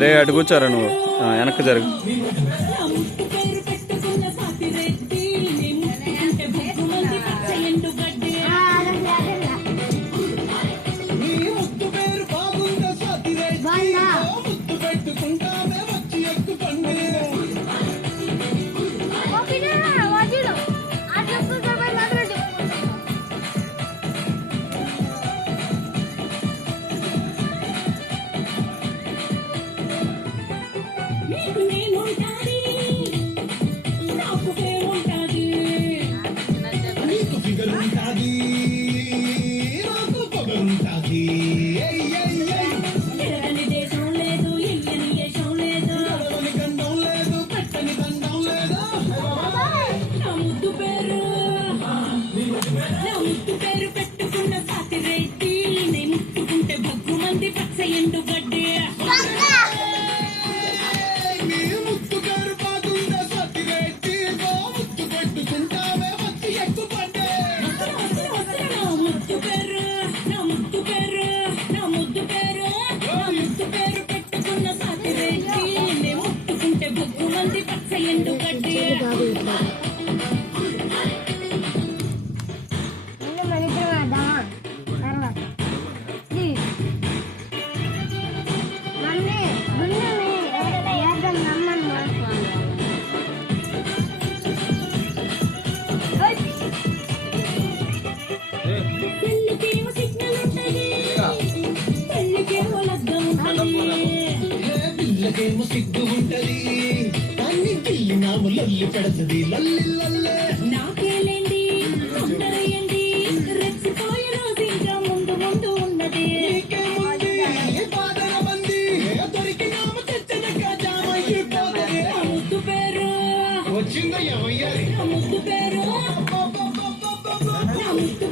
రే అటు కూర్చోరా నువ్వు వెనక్కి జరుగు. పిల్లకేమో సిగ్గు ఉంటది అన్ని పిల్లినాము లొల్లి పెడతది లల్లి లల్లే నాకేలేండి తొందరయ్యండి రెచ్చిపోయే రోజు ఇంకా ముందు ముందు ఉన్నది నీకేముంది బాధల మంది దొరికినాము తెచ్చనక జామయ్యిపోతది నా ముద్దు పేరు వచ్చిందో ఎవయ్యారి నా ముద్దు పేరు నా ముద్దు